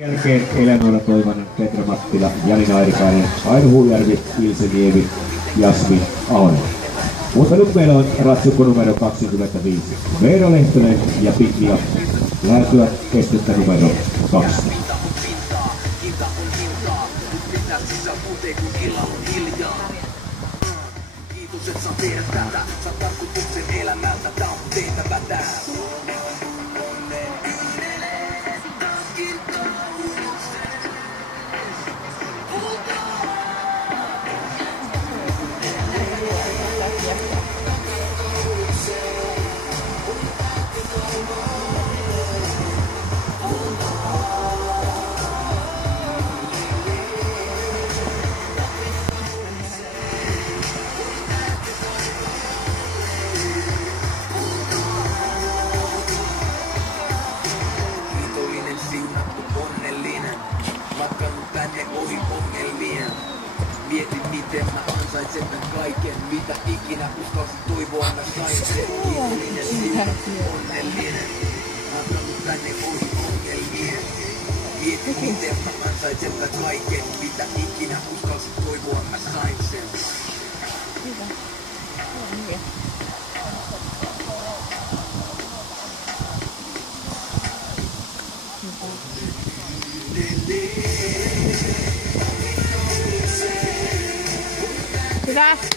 Jälkeen Eleonora Toivanen, Petra Mattila, Janina Airikainen, Aino Huujärvi, Ilse Nievi, Jasmin Ahonen. Mutta nyt meillä on ratsukko numero 25. Veera Lehtonen ja Pikki Jakso lähettyvät estettä numero 2. Kiitos, et saa tehdä tätä. Sä tarkoituksen elämältä, tää on tehtävä tää. Matkannut tänne ohi ongelmien. Mietin miten mä ansaitsen tän kaiken. Mitä ikinä uskalsin toivoa mä sain sen. Kiitollinen sinä, onnellinen. Matkannut tänne ohi ongelmien. Mietin miten mä ansaitsen tän kaiken. Mitä ikinä uskalsin toivoa mä sain sen. Hyvä. Hyvä.